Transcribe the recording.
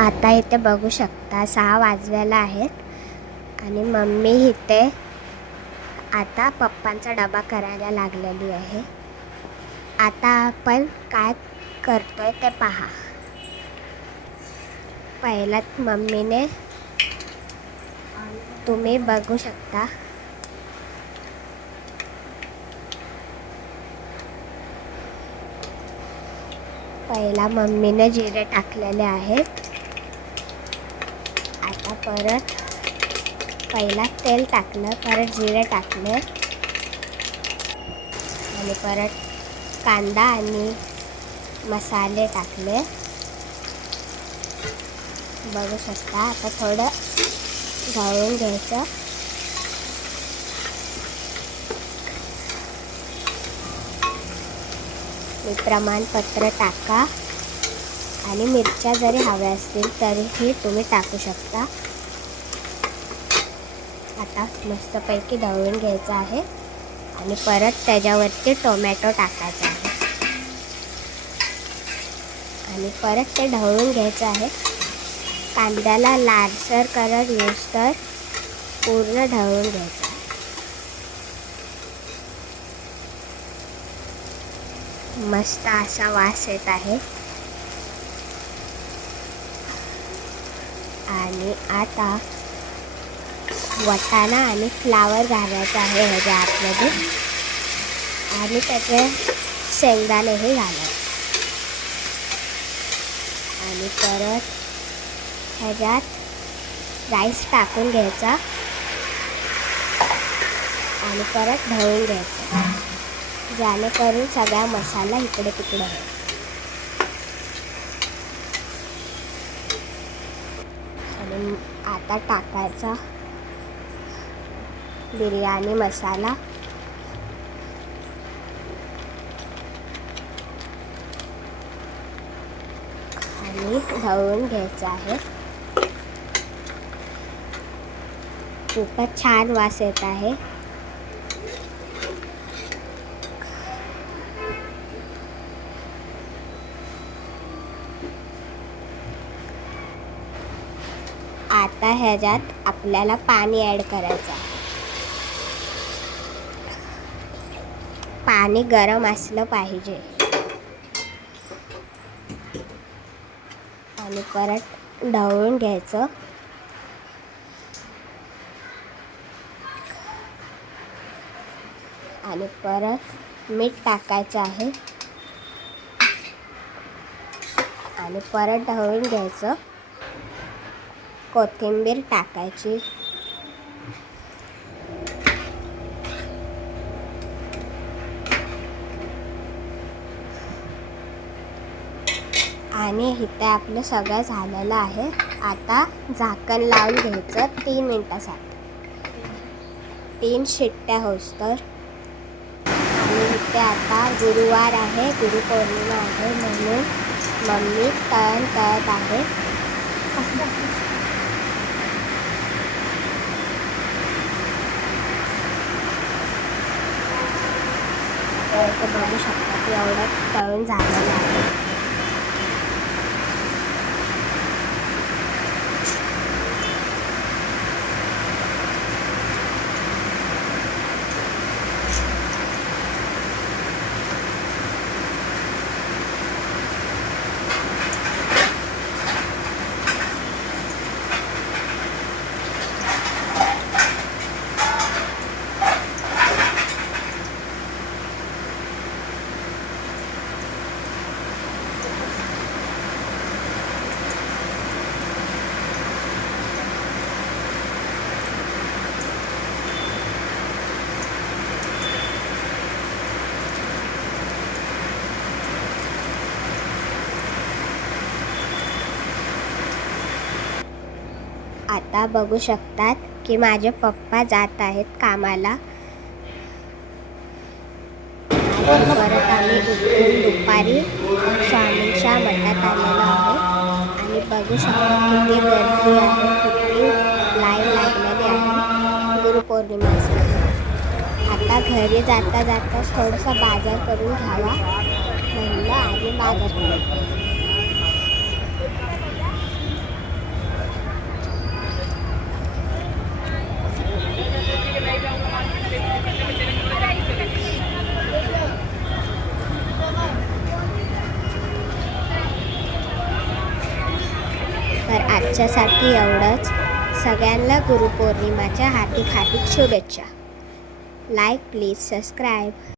आता इथे बघू शकता 6 वाजलेला आहेत आणि मम्मी इथे आता पप्पांचा डबा करायला लागलेली आहे. आता आपण काय करतोय ते पहा. पहिला मम्मीने तुम्ही बघू शकता पहिला मम्मीने जिरे टाकलेले आहेत. आता परत पहिला तेल टाकलं, परत जिरे टाकले आणि परत कांदा आणि मसाले टाकले. बघू शकता. आता थोडं ढवळून घ्यायचं. मी प्रमाणपत्र टाका आणि मिरच्या जरी हव्या असतील तरीही तुम्ही टाकू शकता. आता मस्तपैकी ढवळून घ्यायचं आहे आणि परत त्याच्यावरती टोमॅटो टाकायचा आहे आणि परत ते ढवळून घ्यायचं आहे. कांद्याला लालसर कलर येऊस्तर पूर्ण ढवळून घ्यायचं. मस्त असा वास येत आहे. आणि आता वाटाणा आणि फ्लावर घालायचा आहे ह्याच्या आतमध्ये आणि त्याचे शेंगदाणेही घालायचे आणि परत ह्याच्यात राईस टाकून घ्यायचा आणि परत ढवळून घ्यायचा, जेणेकरून सगळा मसाला इकडे तिकडे आहे. आणि आता टाकायचा बिर्याणी मसाला आणि ढवळून घ्यायचा आहे. खूपच छान वास येत आहे. आता ह्याच्यात आपल्याला पाणी ॲड करायचं आहे. पाणी गरम असलं पाहिजे आणि परत ढवळून घ्यायचं. आणि परत मीठ टाकायचं आहे आणि परत ढवळून घ्यायचं. कोथिंबीर टाकायची आणि इथे आपलं सगळं झालेलं आहे. आता झाकण लावून घ्यायचं 3 मिनिटासाठी. 3 शिट्ट्या होईस्तर. आणि इथे आता गुरुवार आहे, गुरुपौर्णिमा आहे, म्हणून मम्मी तळण तळत आहे. तर बघू शकता की एवढं तळून झालेलं आहे. आता बघू शकतात की माझे पप्पा जात आहेत कामाला. आणि परत आम्ही उठून दुपारी स्वामींच्या मठात आलेलो आहे आणि बघू शकता किती गर्दी आहे, किती लाईन लागलेली आहे गुरुपौर्णिमेसाठी. आता घरी जाता जाता थोडंसं बाजार करून घ्यावा म्हणलं आणि बाजार करून. आजच्यासाठी एवढंच. सगळ्यांना गुरुपौर्णिमाच्या हार्दिक शुभेच्छा. Like please subscribe.